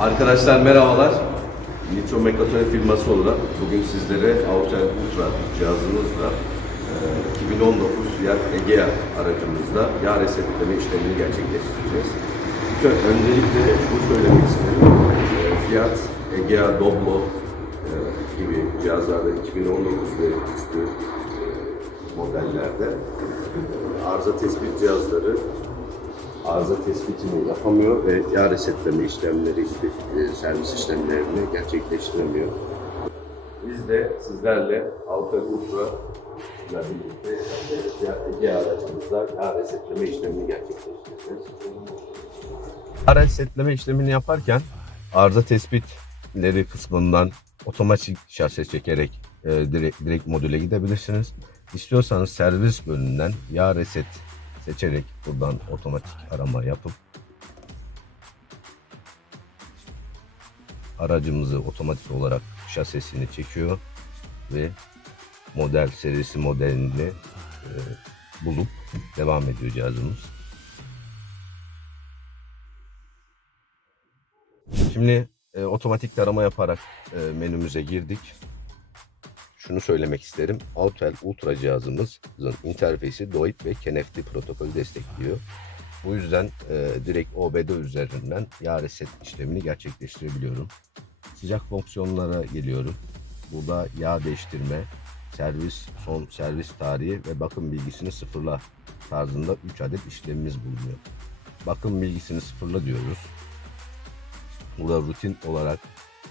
Arkadaşlar merhabalar. Nitro Mekatronik firması olarak bugün sizlere Autel Ultra cihazımızla e, 2019 Fiat Egea aracımızda yağ resetleme işlemini gerçekleştireceğiz. Önce- Öncelikle şunu söylemek isterim. E, Fiat Egea Doblo e, gibi cihazlarda 2019 ve üstü e, modellerde arıza tespit cihazları arıza tespitini yapamıyor ve yağ resetleme işlemleri, işte, e, servis işlemlerini gerçekleştiremiyor. Biz de sizlerle Ultra ile birlikte e, Fiat Egea aracımızda yağ resetleme işlemini gerçekleştireceğiz. Yağ resetleme işlemini yaparken arıza tespitleri kısmından otomatik şase çekerek e, direkt, direkt modüle gidebilirsiniz. İstiyorsanız servis bölümünden yağ reset seçerek buradan otomatik arama yapıp aracımızı otomatik olarak şasesini çekiyor ve model serisi modelini e, bulup devam ediyor cihazımız. Şimdi e, otomatik tarama yaparak e, menümüze girdik. Şunu söylemek isterim. Autel Ultra cihazımızın interfeysi DOIP ve KNFT protokolü destekliyor. Bu yüzden e, direkt OBD üzerinden yağ reset işlemini gerçekleştirebiliyorum. Sıcak fonksiyonlara geliyorum. Burada yağ değiştirme, servis, son servis tarihi ve bakım bilgisini sıfırla tarzında 3 adet işlemimiz bulunuyor. Bakım bilgisini sıfırla diyoruz. Burada rutin olarak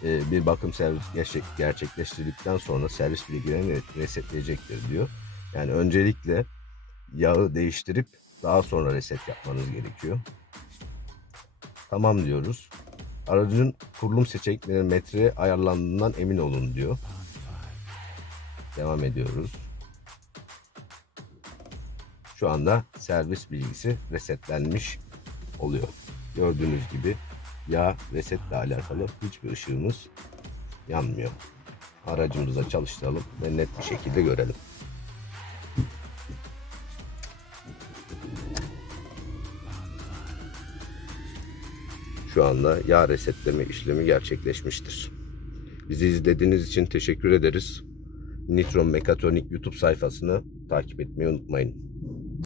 e, bir bakım servis gerçek, gerçekleştirdikten sonra servis bilgilerini resetleyecektir diyor. Yani öncelikle yağı değiştirip daha sonra reset yapmanız gerekiyor. Tamam diyoruz. Aracın kurulum seçenekleri metreye ayarlandığından emin olun diyor. Devam ediyoruz. Şu anda servis bilgisi resetlenmiş oluyor. Gördüğünüz gibi yağ resetle alakalı hiçbir ışığımız yanmıyor. Aracımızı da çalıştıralım ve net bir şekilde görelim. Şu anda yağ resetleme işlemi gerçekleşmiştir. Bizi izlediğiniz için teşekkür ederiz. Nitro Mekatronik YouTube sayfasını takip etmeyi unutmayın.